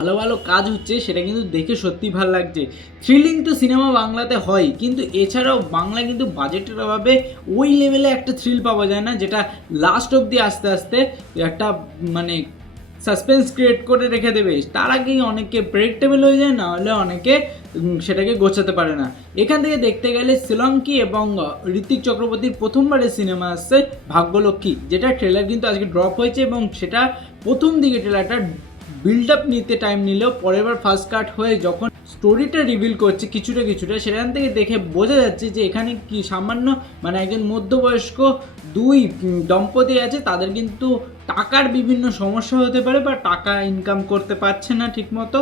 ভালো ভালো কাজ হচ্ছে সেটা কিন্তু দেখে সত্যি ভালো লাগছে। থ্রিলিং তো সিনেমা বাংলাতে হয়, কিন্তু এছাড়াও বাংলা কিন্তু বাজেটের অভাবে ওই লেভেলে একটা থ্রিল পাওয়া যায় না, যেটা লাস্ট অবধি আস্তে আস্তে একটা মানে সাসপেন্স ক্রিয়েট করে রেখে দেবে। তার আগেই অনেকে প্রেডিক্টেবল হয়ে যায়, না হলে অনেকে সেটাকে গোছাতে পারে না। এখান থেকে দেখতে গেলে সোলাঙ্কি এবং ঋত্বিক চক্রবর্তীর প্রথমবারের সিনেমা আসছে ভাগ্যলক্ষ্মী, যেটা ট্রেলার কিন্তু আজকে ড্রপ হয়েছে, এবং সেটা প্রথম দিকে ট্রেলারটা বিল্ড আপ নিতে টাইম নিলেও পরের বার ফার্স্ট কাট হয়ে যখন স্টোরিটা রিভিল করছে কিছুটা কিছুটা, সেখান থেকে দেখে বোঝা যাচ্ছে যে এখানে কি সামান্য মানে একজন মধ্যবয়স্ক দুই দম্পতি আছে, তাদের কিন্তু টাকার বিভিন্ন সমস্যা হতে পারে বা টাকা ইনকাম করতে পারছে না ঠিকমতো,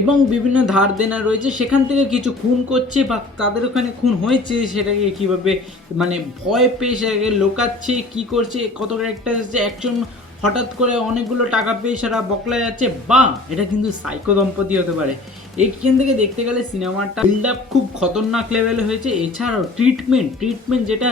এবং বিভিন্ন ধার দেনা রয়েছে, সেখান থেকে কিছু খুন করছে বা তাদের ওখানে খুন হয়েছে সেটাকে কীভাবে মানে ভয় পেয়ে সেটাকে লোকাচ্ছে, কী করছে, কত ক্যারেক্টার আছে, একজন হঠাৎ করে অনেকগুলো টাকা পেয়ে সেটা বকলা যাচ্ছে, বা এটা কিন্তু সাইকো দম্পতি হতে পারে। এইখান থেকে দেখতে গেলে সিনেমাটা বিল্ড আপ খুব খতরনাক লেভেলে হয়েছে। এছাড়াও ট্রিটমেন্ট যেটা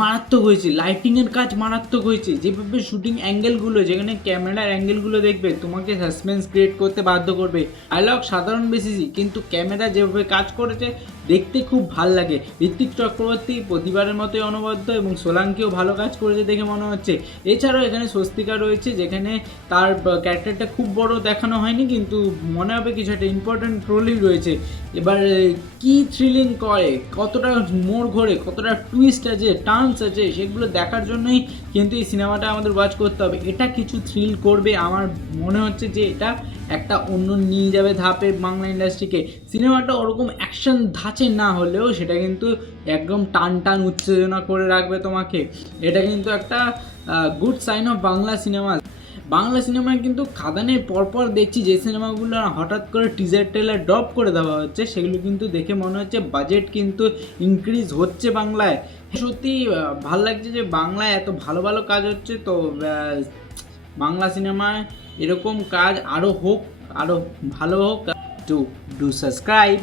মারাত্মক হয়েছে, লাইটিংয়ের কাজ মারাত্মক হয়েছে, যেভাবে শুটিং অ্যাঙ্গেলগুলো, যেখানে ক্যামেরার অ্যাঙ্গেলগুলো দেখবে তোমাকে সাসপেন্স ক্রিয়েট করতে বাধ্য করবে। ডায়লগ সাধারণ বেসিসই, কিন্তু ক্যামেরা যেভাবে কাজ করেছে দেখতে খুব ভাল লাগে। ঋত্বিক চক্রবর্তী প্রতিবারের মতোই অনবদ্য, এবং সোলাঙ্কিও ভালো কাজ করেছে দেখে মনে হচ্ছে। এছাড়াও এখানে স্বস্তিকা রয়েছে, যেখানে তার ক্যারেক্টারটা খুব বড় দেখানো হয়নি, কিন্তু মনে হবে কিছু একটা ইম্পর্ট্যান্ট রোলই রয়েছে। এবার কি থ্রিলিং করে, কতটা মোড় ঘোরে, কতটা টুইস্ট আছে, টার্নস আছে, সেগুলো দেখার জন্যই কিন্তু এই সিনেমাটা আমাদের ওয়াচ করতে হবে। এটা কিছু থ্রিল করবে, আমার মনে হচ্ছে যে এটা একটা অন্য নিয়ে যাবে ধাপে বাংলা ইন্ডাস্ট্রিকে। সিনেমাটা ওরকম অ্যাকশন ধাঁচে না হলেও সেটা কিন্তু একদম টান টান উত্তেজনা করে রাখবে তোমাকে। এটা কিন্তু একটা good sign of Bangla cinema. Bangla সিনেমায় কিন্তু খাদানের পরপর দেখছি যে সিনেমাগুলো হঠাৎ করে টিজার ট্রেলার ড্রপ করে দেওয়া হচ্ছে, সেগুলো কিন্তু দেখে মনে হচ্ছে বাজেট কিন্তু ইনক্রিজ হচ্ছে বাংলায়। সত্যি ভাল লাগছে যে বাংলায় এত ভালো ভালো কাজ হচ্ছে। তো বাংলা সিনেমায় এরকম কাজ আরও হোক, আরও ভালো হোক। To do subscribe.